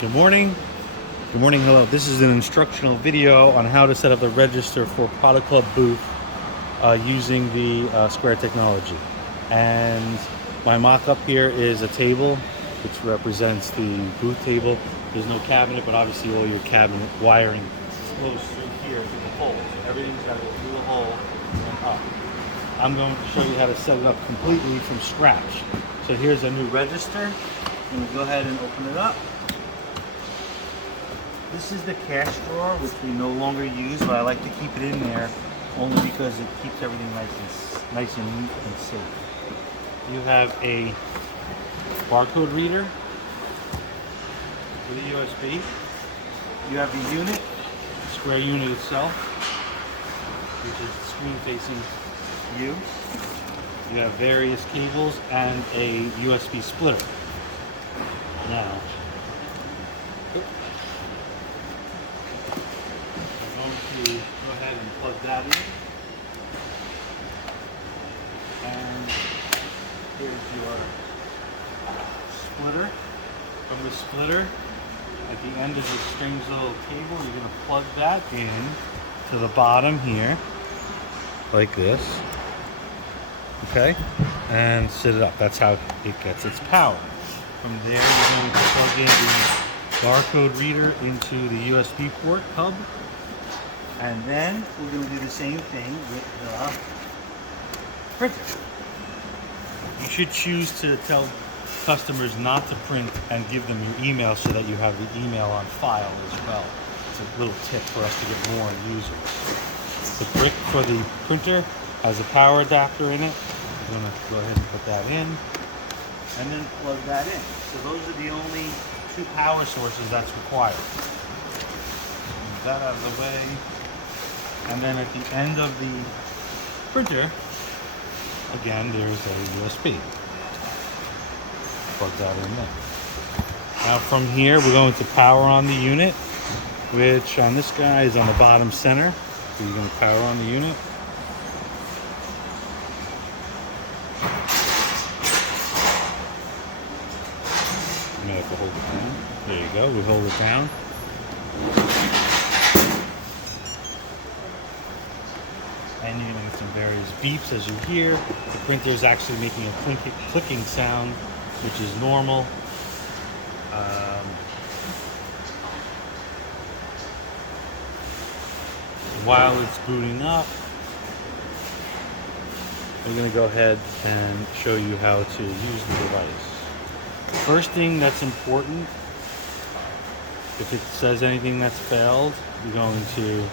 Good morning. Good morning, hello. This is an instructional video on how to set up the register for Product Club booth using the Square technology. And my mock-up here is a table, which represents the booth table. There's no cabinet, but obviously all your cabinet wiring flows through here through the hole. So everything's got to go through the hole and up. I'm going to show you how to set it up completely from scratch. So here's a new register. I'm going to go ahead and open it up. This is the cash drawer, which we no longer use, but I like to keep it in there only because it keeps everything nice and neat and safe. You have a barcode reader with a USB. You have the unit, the Square unit itself, which is the screen facing you. You have various cables and a USB splitter. Now, to go ahead and plug that in. And here's your splitter. From the splitter, at the end of this strange little cable, you're going to plug that in to the bottom here, like this. Okay? And sit it up. That's how it gets its power. From there, you're going to plug in the barcode reader into the USB port hub. And then we're going to do the same thing with the printer. You should choose to tell customers not to print and give them your email so that you have the email on file as well. It's a little tip for us to get more users. The brick for the printer has a power adapter in it. I'm going to go ahead and put that in and then plug that in. So those are the only two power sources that's required. Move that out of the way. And then at the end of the printer, again, there's a USB. Plug that in there. Now from here, we're going to power on the unit, which on this guy is on the bottom center. So you're going to power on the unit. You may have to hold it down. There you go, we hold it down. And you're going to get some various beeps as you hear. The printer is actually making a clicking sound, which is normal. While it's booting up, we're going to go ahead and show you how to use the device. First thing that's important, if it says anything that's failed, you're going to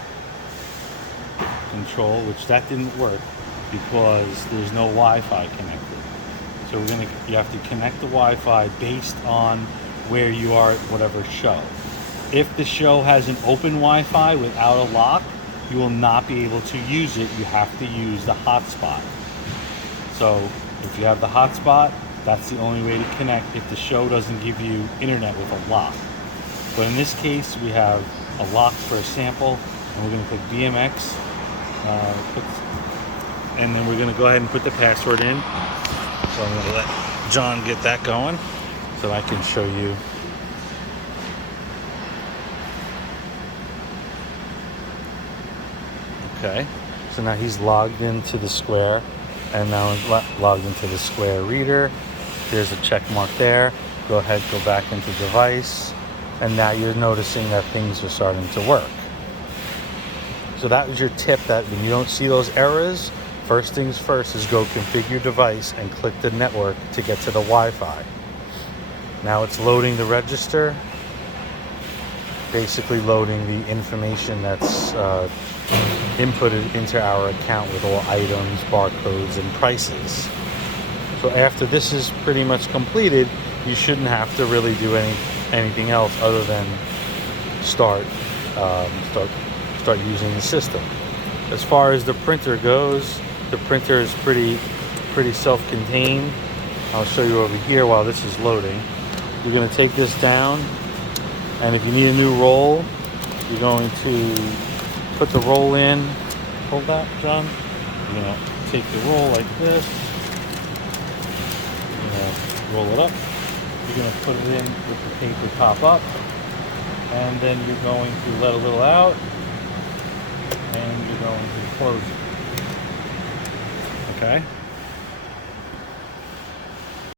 control, which that didn't work because there's no Wi-Fi connected. So you have to connect the Wi-Fi based on where you are at whatever show. If the show has an open Wi-Fi without a lock, you will not be able to use it. You have to use the hotspot. So if you have the hotspot, that's the only way to connect if the show doesn't give you internet with a lock. But in this case, we have a lock for a sample, and we're going to click BMX. And then we're going to go ahead and put the password in. So I'm going to let John get that going so I can show you. Okay, so now he's logged into the Square, and now he's logged into the Square reader. There's a check mark there. Go ahead, go back into device, and now you're noticing that things are starting to work. So that was your tip, that when you don't see those errors, first things first is go configure your device and click the network to get to the Wi-Fi. Now it's loading the register, basically loading the information that's inputted into our account with all items, barcodes, and prices. So after this is pretty much completed, you shouldn't have to really do anything else other than start using the system. As far as the printer goes, the printer is pretty self-contained. I'll show you over here while this is loading. You're going to take this down, and if you need a new roll, you're going to put the roll in. Hold that, John. You're going to take the roll like this. You're going to roll it up. You're going to put it in with the paper top up. and then you're going to let a little out, and you're going to close it. Okay?